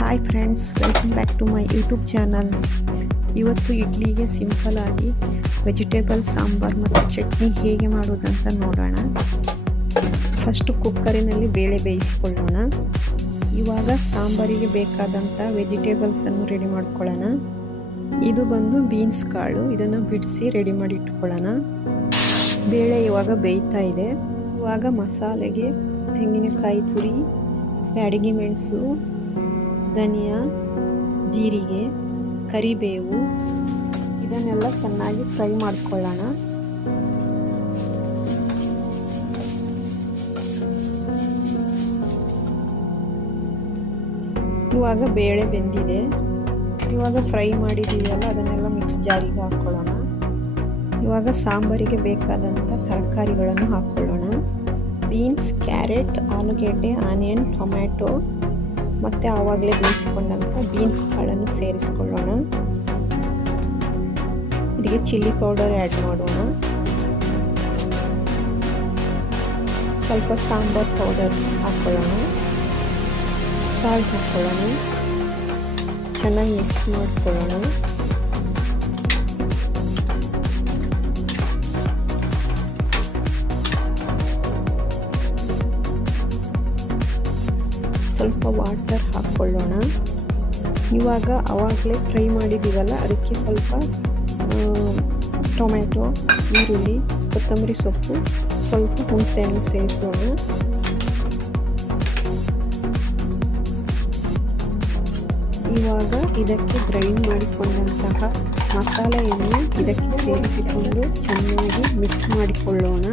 Hi friends, welcome back to my YouTube channel. ಇವತ್ತು ಇಡ್ಲಿಗೆ simple ಆಗಿ ವೆಜಿಟೇಬಲ್ ಸಾಂಬಾರ್ ಮತ್ತು ಚಟ್ನಿ ಹೇಗೆ ಮಾಡೋದಂತ ನೋಡೋಣ. ಫಸ್ಟು ಕುಕ್ಕರಿನಲ್ಲಿ ಬೇಳೆ ಬೇಯಿಸಿಕೊಳ್ಳೋಣ. ಇವಾಗ ಸಾಂಬಾರಿಗೆ ಬೇಕಾದಂಥ ವೆಜಿಟೇಬಲ್ಸನ್ನು ರೆಡಿ ಮಾಡ್ಕೊಳ್ಳೋಣ. ಇದು ಬಂದು ಬೀನ್ಸ್ ಕಾಳು, ಇದನ್ನು ಬಿಡಿಸಿ ರೆಡಿ ಮಾಡಿ ಇಟ್ಕೊಳ್ಳೋಣ. ಬೇಳೆ ಇವಾಗ ಬೇಯ್ತಾ ಇದೆ. ಇವಾಗ ಮಸಾಲೆಗೆ ತೆಂಗಿನಕಾಯಿ ತುರಿ, ಬ್ಯಾಡಗಿ ಮೆಣಸು, ಧನಿಯಾ, ಜೀರಿಗೆ, ಕರಿಬೇವು ಇದನ್ನೆಲ್ಲ ಚೆನ್ನಾಗಿ ಫ್ರೈ ಮಾಡ್ಕೊಳ್ಳೋಣ. ಇವಾಗ ಬೇಳೆ ಬೆಂದಿದೆ. ಇವಾಗ ಫ್ರೈ ಮಾಡಿದ್ದೀವಲ್ಲ ಅದನ್ನೆಲ್ಲ ಮಿಕ್ಸ್ ಜಾರಿಗೆ ಹಾಕ್ಕೊಳ್ಳೋಣ. ಇವಾಗ ಸಾಂಬಾರಿಗೆ ಬೇಕಾದಂಥ ತರಕಾರಿಗಳನ್ನು ಹಾಕ್ಕೊಳ್ಳೋಣ. ಬೀನ್ಸ್, ಕ್ಯಾರೆಟ್, ಆಲೂಗೆಡ್ಡೆ, ಆನಿಯನ್, ಟೊಮ್ಯಾಟೊ ಮತ್ತು ಆವಾಗಲೇ ಬೇಯಿಸಿಕೊಂಡಂಥ ಬೀನ್ಸ್ ಕಾಳನ್ನು ಸೇರಿಸಿಕೊಳ್ಳೋಣ. ಇದಕ್ಕೆ ಚಿಲ್ಲಿ ಪೌಡರ್ ಆ್ಯಡ್ ಮಾಡೋಣ. ಸ್ವಲ್ಪ ಸಾಂಬಾರ್ ಪೌಡರ್ ಹಾಕ್ಕೊಳ್ಳೋಣ. ಸಾಲ್ಟ್ ಹಾಕ್ಕೊಳ್ಳೋಣ. ಚೆನ್ನಾಗಿ ಮಿಕ್ಸ್ ಮಾಡ್ಕೊಳ್ಳೋಣ. ಸ್ವಲ್ಪ ವಾಟರ್ ಹಾಕ್ಕೊಳ್ಳೋಣ. ಇವಾಗ ಆವಾಗಲೇ ಫ್ರೈ ಮಾಡಿದ್ದೀವಲ್ಲ ಅದಕ್ಕೆ ಸ್ವಲ್ಪ ಟೊಮ್ಯಾಟೊ, ಈರುಳ್ಳಿ, ಕೊತ್ತಂಬರಿ ಸೊಪ್ಪು, ಸ್ವಲ್ಪ ಹುಣಸೆಹಣ್ಣು ಸೇರಿಸೋಣ. ಇವಾಗ ಇದಕ್ಕೆ ಗ್ರೈಂಡ್ ಮಾಡಿಕೊಂಡಂತಹ ಮಸಾಲೆಯನ್ನು ಇದಕ್ಕೆ ಸೇರಿಸಿಕೊಂಡು ಚೆನ್ನಾಗಿ ಮಿಕ್ಸ್ ಮಾಡಿಕೊಳ್ಳೋಣ.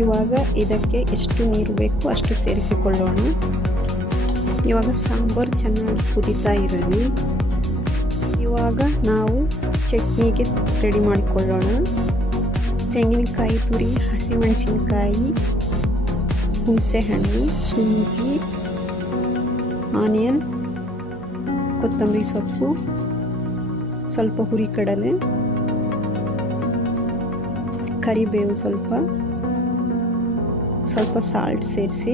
ಇವಾಗ ಇದಕ್ಕೆ ಎಷ್ಟು ನೀರು ಬೇಕು ಅಷ್ಟು ಸೇರಿಸಿಕೊಳ್ಳೋಣ. ಇವಾಗ ಸಾಂಬಾರು ಚೆನ್ನಾಗಿ ಕುದೀತಾ ಇರಲಿ. ಇವಾಗ ನಾವು ಚಟ್ನಿಗೆ ರೆಡಿ ಮಾಡಿಕೊಳ್ಳೋಣ. ತೆಂಗಿನಕಾಯಿ ತುರಿ, ಹಸಿಮೆಣಸಿನಕಾಯಿ, ಹುಣಸೆಹಣ್ಣು, ಶುಂಠಿ, ಆನಿಯನ್, ಕೊತ್ತಂಬರಿ ಸೊಪ್ಪು, ಸ್ವಲ್ಪ ಹುರಿಕಡಲೆ, ಕರಿಬೇವು, ಸ್ವಲ್ಪ ಸಾಲ್ಟ್ ಸೇರಿಸಿ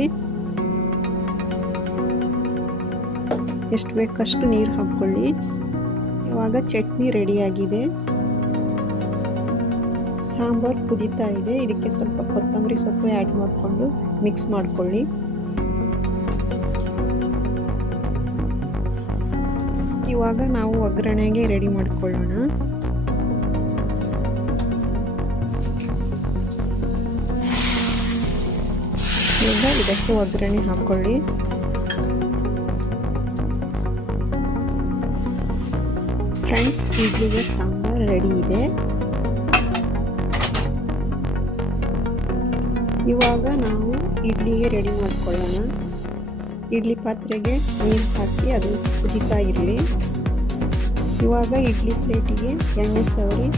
ಎಷ್ಟು ಬೇಕಷ್ಟು ನೀರು ಹಾಕ್ಕೊಳ್ಳಿ. ಇವಾಗ ಚಟ್ನಿ ರೆಡಿಯಾಗಿದೆ. ಸಾಂಬಾರು ಕುದೀತಾ ಇದೆ. ಇದಕ್ಕೆ ಸ್ವಲ್ಪ ಕೊತ್ತಂಬರಿ ಸೊಪ್ಪು ಆ್ಯಡ್ ಮಾಡಿಕೊಂಡು ಮಿಕ್ಸ್ ಮಾಡ್ಕೊಳ್ಳಿ. ಇವಾಗ ನಾವು ಒಗ್ಗರಣೆಗೆ ರೆಡಿ ಮಾಡ್ಕೊಳ್ಳೋಣ. ಈಗ ಇದಕ್ಕೆ ಒಗ್ಗರಣೆ ಹಾಕ್ಕೊಳ್ಳಿ. ಫ್ರೆಂಡ್ಸ್, ಇಡ್ಲಿಗೆ ಸಾಂಬಾರ್ ರೆಡಿ ಇದೆ. ಇವಾಗ ನಾವು ಇಡ್ಲಿಗೆ ರೆಡಿ ಮಾಡ್ಕೊಳ್ಳೋಣ. ಇಡ್ಲಿ ಪಾತ್ರೆಗೆ ನೀರು ಹಾಕಿ ಅದು ಕುದೀತಾ ಇರಲಿ. ಇವಾಗ ಇಡ್ಲಿ ಪ್ಲೇಟಿಗೆ ಎಣ್ಣೆ ಸವರಿ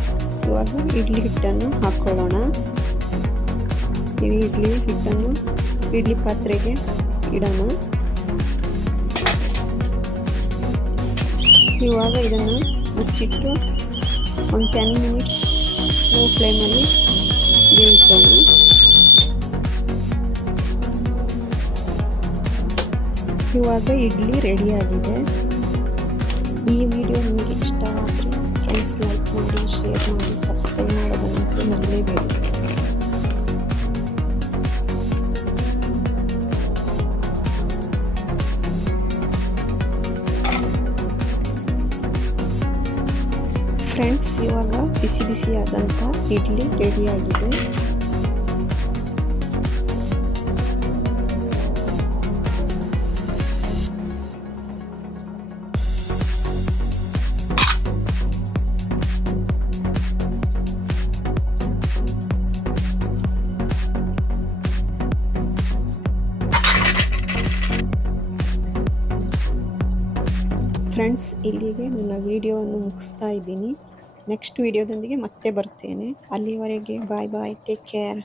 ಇವಾಗ ಇಡ್ಲಿ ಹಿಟ್ಟನ್ನು ಹಾಕ್ಕೊಳ್ಳೋಣ. ಇಡ್ಲಿ ಹಿಟ್ಟನ್ನು ಇಡ್ಲಿ ಪಾತ್ರೆಗೆ ಇಡೋಣ. ಇವಾಗ ಇದನ್ನು ಮುಚ್ಚಿಟ್ಟು ಒಂದು 10 ಮಿನಿಟ್ಸ್ ಲೋ ಫ್ಲೇಮಲ್ಲಿ ಬೇಯಿಸೋಣ. ಇವಾಗ ಇಡ್ಲಿ ರೆಡಿಯಾಗಿದೆ. ಈ ವಿಡಿಯೋ ನಿಮಗೆ ಇಷ್ಟ ಆದರೆ ಫ್ರೆಂಡ್ಸ್ ಲೈಕ್ ಮಾಡಿ, ಶೇರ್ ಮಾಡಿ, ಸಬ್ಸ್ಕ್ರೈಬ್ ಮಾಡೋದನ್ನು ಮರೆಯಲೇಬೇಡಿ. ಫ್ರೆಂಡ್ಸ್, ಇವಾಗ ಬಿಸಿ ಬಿಸಿಯಾದಂಥ ಇಡ್ಲಿ ರೆಡಿಯಾಗಿದೆ. ಫ್ರೆಂಡ್ಸ್, ಇಲ್ಲಿಗೆ ನನ್ನ ವಿಡಿಯೋವನ್ನು ಮುಗಿಸ್ತಾ ಇದ್ದೀನಿ. ನೆಕ್ಸ್ಟ್ ವಿಡಿಯೋದೊಂದಿಗೆ ಮತ್ತೆ ಬರ್ತೇನೆ. ಅಲ್ಲಿವರೆಗೆ ಬಾಯ್ ಬಾಯ್, ಟೇಕ್ ಕೇರ್.